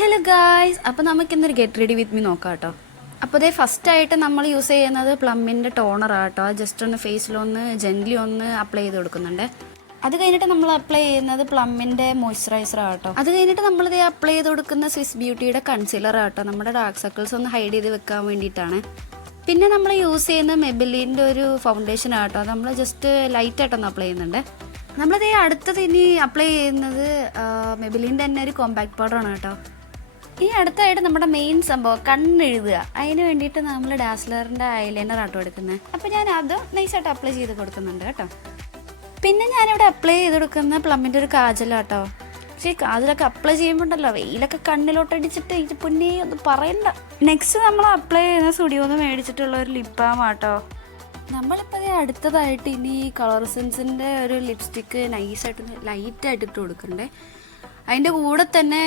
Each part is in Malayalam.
ഹലോ ഗായ്സ്, അപ്പോൾ നമുക്കിന്നൊരു ഗെറ്റ് റെഡി വിത്ത് മീ നോക്കാം കേട്ടോ. അപ്പോൾ ഇതേ ഫസ്റ്റായിട്ട് നമ്മൾ യൂസ് ചെയ്യുന്നത് പ്ലമ്മിൻ്റെ ടോണറാണ് കേട്ടോ. ജസ്റ്റ് ഒന്ന് ഫേസിലൊന്ന് ജെൻ്റ്ലി ഒന്ന് അപ്ലൈ ചെയ്ത് കൊടുക്കുന്നുണ്ട്. അത് കഴിഞ്ഞിട്ട് നമ്മൾ അപ്ലൈ ചെയ്യുന്നത് പ്ലമ്മിൻ്റെ മോയ്സ്ചറൈസറാണ് കേട്ടോ. അത് കഴിഞ്ഞിട്ട് നമ്മളിത് അപ്ലൈ ചെയ്ത് കൊടുക്കുന്ന സ്വിസ് ബ്യൂട്ടിയുടെ കൺസീലറാണ് കേട്ടോ. നമ്മുടെ ഡാർക്ക് സർക്കിൾസ് ഒന്ന് ഹൈഡ് ചെയ്ത് വെക്കാൻ വേണ്ടിയിട്ടാണ്. പിന്നെ നമ്മൾ യൂസ് ചെയ്യുന്ന മെബിലിൻ്റെ ഒരു ഫൗണ്ടേഷനാണ് കേട്ടോ. നമ്മൾ ജസ്റ്റ് ലൈറ്റായിട്ടൊന്ന് അപ്ലൈ ചെയ്യുന്നുണ്ട്. നമ്മളിത് അടുത്തത് ഇനി അപ്ലൈ ചെയ്യുന്നത് മെബിലിൻ്റെ തന്നെ ഒരു കോമ്പാക്ട് പൗഡറാണ് കേട്ടോ. ഈ അടുത്തായിട്ട് നമ്മുടെ മെയിൻ സംഭവം കണ്ണെഴുതുക. അതിന് വേണ്ടിയിട്ട് നമ്മൾ ഡാസ്ലറിൻ്റെ ഐലൈനർ ആട്ടോ എടുക്കുന്നത്. അപ്പോൾ ഞാൻ അത് നൈസായിട്ട് അപ്ലൈ ചെയ്ത് കൊടുക്കുന്നുണ്ട് കേട്ടോ. പിന്നെ ഞാനിവിടെ അപ്ലൈ ചെയ്ത് കൊടുക്കുന്ന പ്ലമ്മിൻ്റെ ഒരു കാജലാട്ടോ. പക്ഷേ ഈ കാജലൊക്കെ അപ്ലൈ ചെയ്യുമ്പോണ്ടല്ലോ വെയിലൊക്കെ കണ്ണിലോട്ടടിച്ചിട്ട് ഇത് പൊന്നേ ഒന്നും പറയണ്ട. നെക്സ്റ്റ് നമ്മൾ അപ്ലൈ ചെയ്യുന്ന സ്റ്റുഡിയോന്ന് മേടിച്ചിട്ടുള്ള ഒരു ലിപ് ബാം ആട്ടോ. നമ്മളിപ്പോൾ അടുത്തതായിട്ട് ഇനി കളർ സെൻസിൻ്റെ ഒരു ലിപ്സ്റ്റിക്ക് നൈസായിട്ട് ലൈറ്റായിട്ട് ഇട്ട് കൊടുക്കണ്ടേ. അതിൻ്റെ കൂടെ തന്നെ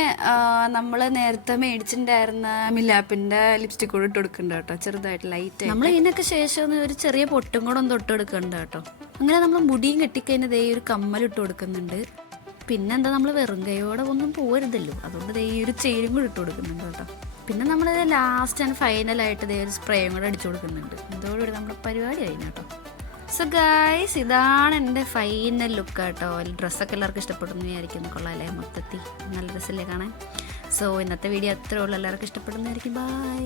നമ്മൾ നേരത്തെ മേടിച്ചിട്ടുണ്ടായിരുന്ന മിലാപ്പിൻ്റെ ലിപ്സ്റ്റിക് കൂടെ ഇട്ട് കൊടുക്കുന്നുണ്ട് കേട്ടോ, ചെറുതായിട്ട് ലൈറ്റ്. നമ്മൾ ഇതിനൊക്കെ ശേഷം ഒരു ചെറിയ പൊട്ടും കൂടെ ഒന്ന് തൊട്ട് കൊടുക്കുന്നുണ്ട് കേട്ടോ. അങ്ങനെ നമ്മൾ മുടിയും കെട്ടിക്കഴിഞ്ഞാൽ ഒരു കമ്മലിട്ട് കൊടുക്കുന്നുണ്ട്. പിന്നെന്താ, നമ്മൾ വെറും കൈയോടെ ഒന്നും പോരുതല്ലോ, അതുകൊണ്ട് ഈ ഒരു ചെയിനും കൂടെ ഇട്ട് കൊടുക്കുന്നുണ്ട് കേട്ടോ. പിന്നെ നമ്മളിത് ലാസ്റ്റ് ആൻഡ് ഫൈനലായിട്ട് ഒരു സ്പ്രേയും കൂടെ അടിച്ചു കൊടുക്കുന്നുണ്ട്. അതോടുകൂടി നമ്മുടെ പരിപാടി കഴിഞ്ഞു കേട്ടോ. സോ ഗായ്സ്, ഇതാണ് എൻ്റെ ഫൈനൽ ലുക്ക് കേട്ടോ. ഡ്രസ്സൊക്കെ എല്ലാവർക്കും ഇഷ്ടപ്പെടുന്നു വിചാരിക്കുന്നു. കൊള്ളാമല്ലേ, മൊത്തത്തിൽ നല്ല ഡ്രസ്സല്ലേ കാണാൻ. സോ ഇന്നത്തെ വീഡിയോ അത്രേ ഉള്ളൂ. എല്ലാവർക്കും ഇഷ്ടപ്പെടുന്നതായിരിക്കും. ബൈ.